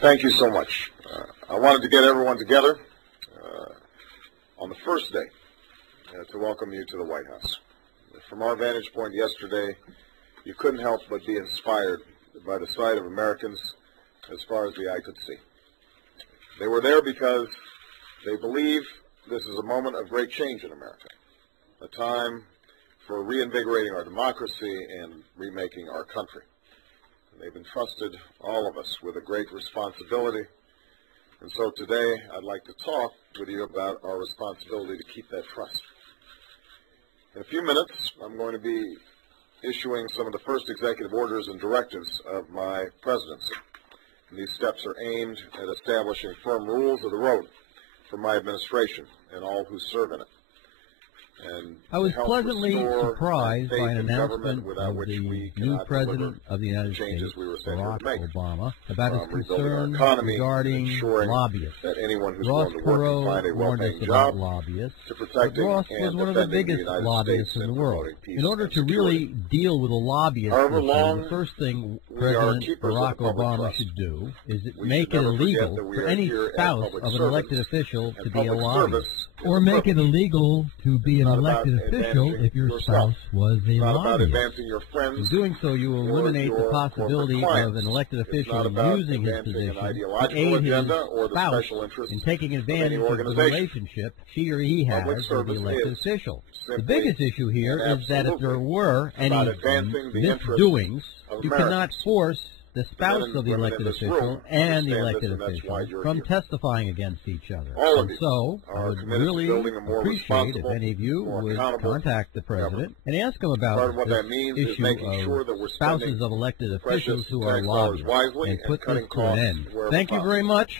Thank you so much. I wanted to get everyone together on the first day to welcome you to the White House. From our vantage point yesterday, you couldn't help but be inspired by the sight of Americans as far as the eye could see. They were there because they believe this is a moment of great change in America, a time for reinvigorating our democracy and remaking our country. They've entrusted all of us with a great responsibility, and so today I'd like to talk with you about our responsibility to keep that trust. In a few minutes, I'm going to be issuing some of the first executive orders and directives of my presidency. And these steps are aimed at establishing firm rules of the road for my administration and all who serve in it. And I was pleasantly surprised by an announcement of the new President of the United States, Barack Obama, about his concern regarding lobbyists. Ross Perot warned us about lobbyists, but Ross was one of the biggest lobbyists in the world. In order to really deal with a lobbyist issue, the first thing President Barack Obama should do is make it illegal for any spouse of an elected official to be a lobbyist. Or make it illegal to be an elected official if your spouse was a lobbyist. In doing so, you will eliminate the possibility of an elected official using his position to aid his spouse in taking advantage of the relationship she or he has with the elected official. The biggest issue here is that if there were any misdoings, you cannot force the spouse of the elected official and the elected official from testifying against each other. And so, I would really appreciate if any of you would contact the President and ask him about this issue of spouses of elected officials who are lobbyists and put this to an end. Thank you very much.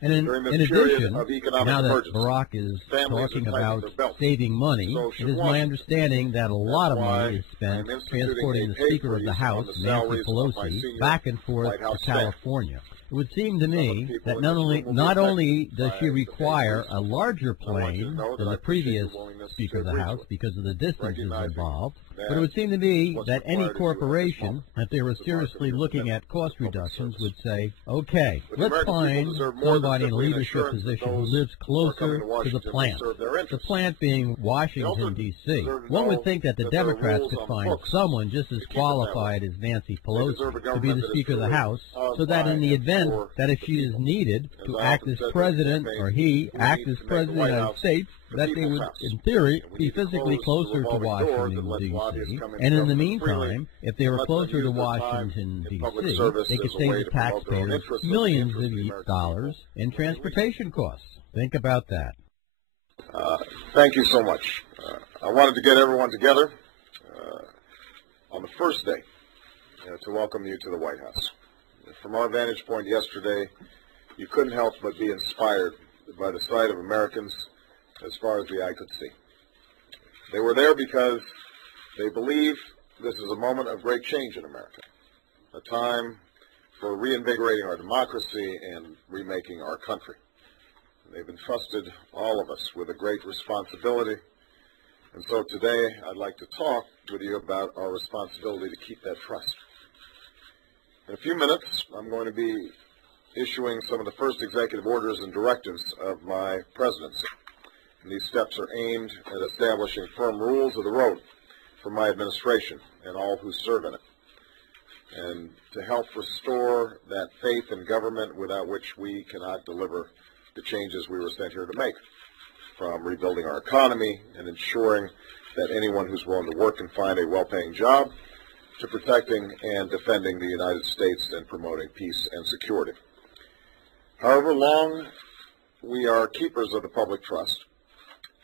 And in addition, now that Barack is talking about saving money, it is my understanding that a lot of money is spent transporting the Speaker of the House, Nancy Pelosi, back and forth to California. It would seem to me that not only does she require a larger plane than the previous Speaker of the House because of the distances involved, but it would seem to me that any corporation, if they were seriously looking at cost reductions, would say, okay, let's find somebody in a leadership position who lives closer to the plant being Washington, D.C. One would think that the Democrats could find someone just as qualified as Nancy Pelosi to be the Speaker of the House, so that in the event that if she is needed to act as President, or he act as President of the United States, that they would, in theory, be physically closer to Washington, D.C., and in the meantime, if they were closer to Washington, D.C., they could save the taxpayers millions of dollars in transportation costs. Think about that. Thank you so much. I wanted to get everyone together on the first day to welcome you to the White House. From our vantage point yesterday, you couldn't help but be inspired by the sight of Americans as far as the eye could see. They were there because they believe this is a moment of great change in America, a time for reinvigorating our democracy and remaking our country. They've entrusted all of us with a great responsibility, and so today I'd like to talk with you about our responsibility to keep that trust. In a few minutes, I'm going to be issuing some of the first executive orders and directives of my presidency. And these steps are aimed at establishing firm rules of the road for my administration and all who serve in it, and to help restore that faith in government without which we cannot deliver the changes we were sent here to make, from rebuilding our economy and ensuring that anyone who's willing to work can find a well-paying job, to protecting and defending the United States and promoting peace and security. However long we are keepers of the public trust,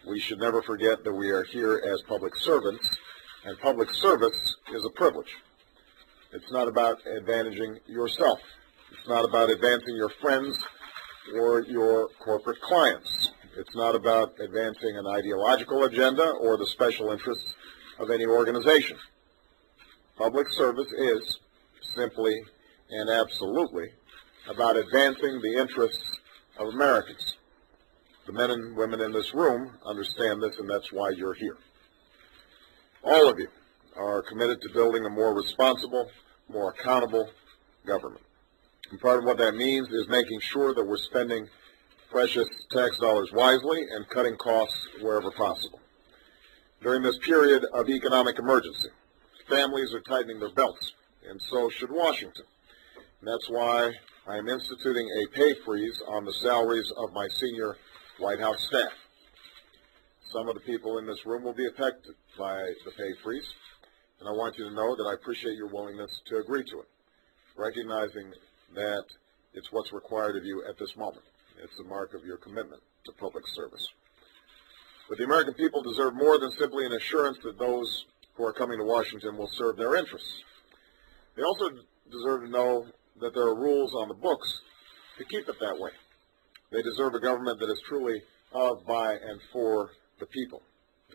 we should never forget that we are here as public servants, and public service is a privilege. It's not about advantaging yourself. It's not about advancing your friends or your corporate clients. It's not about advancing an ideological agenda or the special interests of any organization. Public service is simply and absolutely about advancing the interests of Americans. The men and women in this room understand this, and that's why you're here. All of you are committed to building a more responsible, more accountable government. And part of what that means is making sure that we're spending precious tax dollars wisely and cutting costs wherever possible. During this period of economic emergency, families are tightening their belts, and so should Washington. And that's why I am instituting a pay freeze on the salaries of my senior White House staff. Some of the people in this room will be affected by the pay freeze, and I want you to know that I appreciate your willingness to agree to it, recognizing that it's what's required of you at this moment. It's the mark of your commitment to public service. But the American people deserve more than simply an assurance that those who are coming to Washington will serve their interests. They also deserve to know that there are rules on the books to keep it that way. They deserve a government that is truly of, by, and for the people.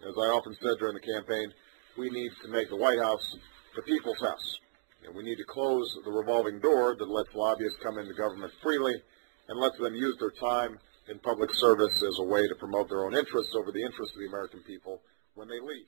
As I often said during the campaign, we need to make the White House the people's house. And we need to close the revolving door that lets lobbyists come into government freely and lets them use their time in public service as a way to promote their own interests over the interests of the American people when they leave.